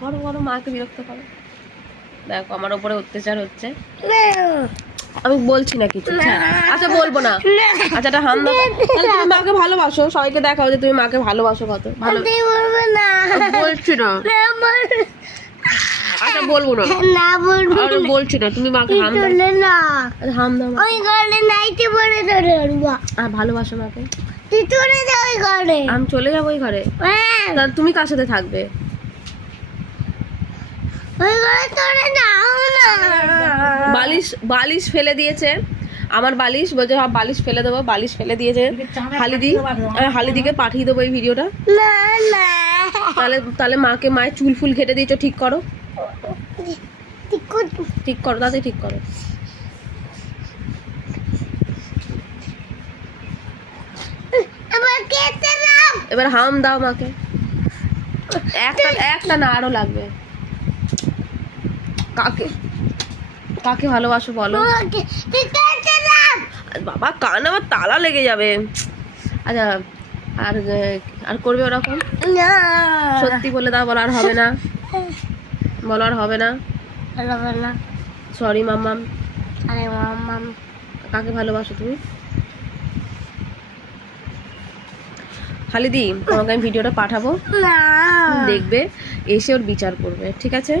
করো করো, মাকে বিরক্ত করো। দেখো আমার উপরে অত্যাচার হচ্ছে। আমি বলছি না কিছু। আচ্ছা বলবো না। আচ্ছা এটা হাম দাও। তাহলে তুমি মাকে ভালোবাসো, সবাইকে দেখাও যে তুমি মাকে ভালোবাসো কত। ভালো বলছি না। আচ্ছা বলবো না, আরে বলছি না, তুমি মাকে হাম দাও। আরে হাম দাও। আর ভালোবাসো মাকে। আমি চলে যাবো ওই ঘরে। তাহলে তুমি কার সাথে থাকবে? বালিশ বালিশ ফেলে দিয়েছে আমার, বালিশ বলছে বালিশ ফেলে দেবো, বালিশ ফেলে দিয়েছে। হালিদিকে পাঠিয়ে দেবো এই ভিডিওটা। তাহলে তাহলে মাকে, মায়ের চুল ফুল কেটে দিয়েছো, ঠিক করো, ঠিক করো, তাড়াতাড়ি ঠিক করো। এবার হাম দাও মাকে। একটা না, আরো লাগবে। কাকে কাকে ভালোবাসো বলো? বাবা কান আমার তালা লেগে যাবে। আচ্ছা আর আর করবে ওরকম? সত্যি বলে দাও, বলো আর হবে না, বলো আর হবে না। সরি মাম্মাম। কাকে ভালোবাসো তুমি? হালিদি তোমাকে আমি ভিডিওটা পাঠাবো, দেখবে, এসে ওর বিচার করবে, ঠিক আছে?